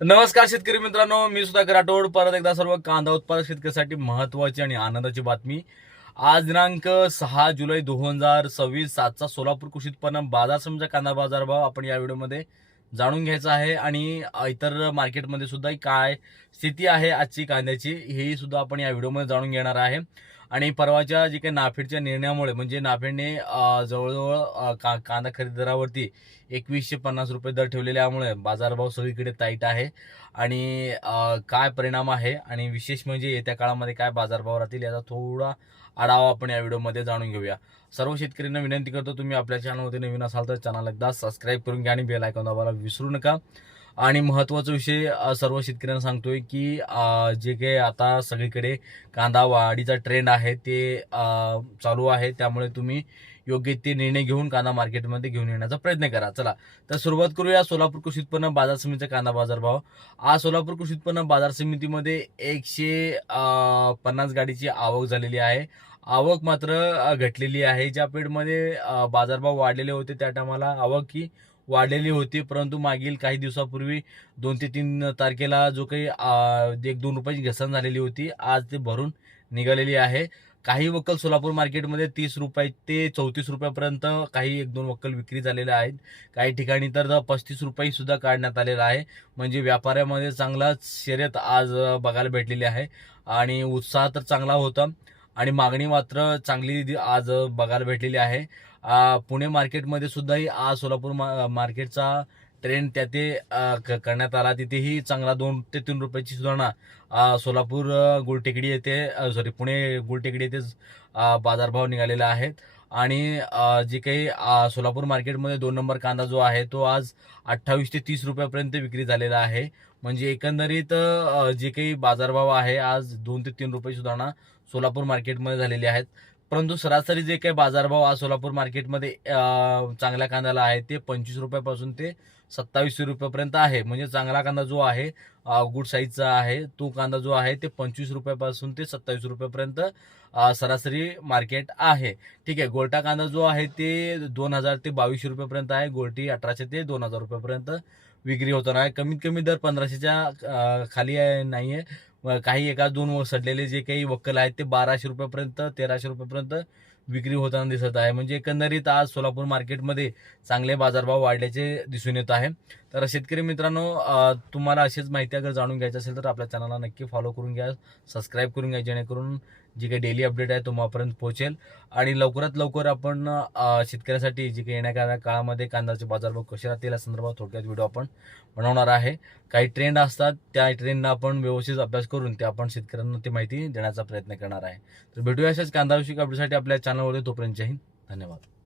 नमस्कार शेतकरी मित्रांनो, मी सुधाकर राठोड. परत एकदा सर्व कांदा उत्पादक शेतकऱ्यासाठी महत्वाची आणि आनंदाची बातमी. आज दिनांक 6 जुलै 2026 आजचा सोलापूर कृषी उत्पन्न बाजार समितीचा कांदा बाजारभाव आपण या व्हिडिओमध्ये जाणून घ्यायचा आहे आणि इतर मार्केटमध्ये सुद्धा काय स्थिती आहे आजची कांद्याची हे सुद्धा आपण या व्हिडिओमध्ये जाणून घेणार आहे. आणि परवाच्या जे काही नाफेडच्या निर्णयामुळे म्हणजे नाफेडने जवळजवळ कांदा खरेदी दरावरती 2150 रुपये दर ठेवलेल्यामुळे बाजारभाव सगळीकडे टाईट आहे. आणि काय परिणाम आहे आणि विशेष म्हणजे येत्या काळामध्ये काय बाजारभाव राहतील याचा थोडा आढावा आपण या व्हिडिओमध्ये जाणून घेऊया. सर्व शेतकऱ्यांना विनंती करतो, तुम्ही आपल्या चॅनलवरती नवीन असाल तर चॅनल एकदा सबस्क्राईब करून घ्या आणि बेल आयकॉन दाबायला विसरू नका. आणि महत्त्वाचा विषय सर्व शेतकऱ्यांना सांगतोय की जे काही आता सगळीकडे कांदा वाढीचा ट्रेंड आहे ते चालू आहे, त्यामुळे तुम्ही योग्य ते निर्णय घेऊन कांदा मार्केटमध्ये घेऊन येण्याचा प्रयत्न करा. चला तर सुरुवात करूया सोलापूर कृषी उत्पन्न बाजार समितीचा कांदा बाजारभाव. आज सोलापूर कृषी उत्पन्न बाजार समितीमध्ये 150 गाडीची आवक झालेली आहे. आवक मात्र घटलेली आहे. ज्या पिरियडमध्ये बाजारभाव वाढलेले होते त्या टायमाला आवक ही वाढलेली होती, परंतु मागील काही दिवसापूर्वी 2 ते 3 तारखेला जो काही 1-2 रुपयाची घसरण झालेली होती, आज ते भरून निघालेली आहे. काही वक्कल सोलापूर मार्केटमध्ये 30 रुपये ते 34 रुपयापर्यंत काही 1-2 वक्कल विक्री झालेले आहेत. काही ठिकाणी तर 35 रुपये सुद्धा काढण्यात आलेला आहे. म्हणजे व्यापाऱ्यामध्ये चांगलाच शर्यत आज बघायला भेटलेली आहे आणि उत्साह तर चांगला होता आणि मागणी मात्र चांगली आज बघायला भेटलेली आहे. पुणे मार्केटमध्ये सुद्धाही आज सोलापूर मार्केटचा ट्रेंड त्या ते करण्यात आला. तिथेही चांगला 2 ते 3 रुपयाची सुधारणा सोलापूर गुलटेकडी येथे पुणे गुलटेकडी येथे बाजारभाव निघालेला आहेत. आणि जे काही सोलापूर मार्केटमध्ये 2 नंबर कांदा जो आहे तो आज 28 ते 30 रुपयापर्यंत विक्री झालेला आहे. म्हणजे एकंदरीत जे काही बाजारभाव आहे आज 2 ते 3 रुपये सुधारणा सोलापूर मार्केटमध्ये झालेली आहेत. परंतु सरासरी जे काही बाजारभाव आज सोलापूर मार्केटमध्ये चांगल्या कांद्याला आहे ते 25 रुपयापासून ते 27 रुपयापर्यंत आहे. म्हणजे चांगला कांदा जो आहे गुड साईजचा आहे तो कांदा जो आहे ते 25 रुपयापासून ते 27 रुपयापर्यंत सरासरी मार्केट आहे. ठीक आहे. गोल्टा कांदा जो आहे ते 2000 ते 2200 रुपयापर्यंत आहे. गोल्टी 1800 ते 2000 रुपयापर्यंत विक्री होताना आहे. कमीत कमी दर 1500च्या खाली नाहीये. काही 1-2 सडलेले जे काही वक्कल आहेत ते 1200 रुपयापर्यंत 1300 रुपयापर्यंत विक्री होताना दिसत आहे. म्हणजे एकंदरीत आज सोलापूर मार्केटमध्ये चांगले बाजारभाव वाढल्याचे दिसून येत आहे. तर शेतकरी मित्रांनो, तुम्हाला अशीच माहिती अगर जाणून घ्यायची असेल तर आपल्या चॅनलला नक्की फॉलो करून घ्या, सबस्क्राईब करून घ्या, जेणेकरून जी काही डेली अपडेट आहे तुम्हापर्यंत पोहोचेल. आणि लवकरात लवकर आपण शेतकऱ्यासाठी जी काही येणाऱ्या काळामध्ये कांद्याचे बाजारभाव कसे राहतील या संदर्भात थोडक्यात व्हिडिओ आपण बनवणार आहे. काही ट्रेंड असतात त्या ट्रेंडना आपण व्यवस्थित अभ्यास करून ते आपण शेतकऱ्यांना ती माहिती देण्याचा प्रयत्न करणार आहे. तर भेटूया अशाच कांदा विषयक अपडेटसाठी आपल्या चॅनलवर. तोपर्यंत जय हिंद, धन्यवाद.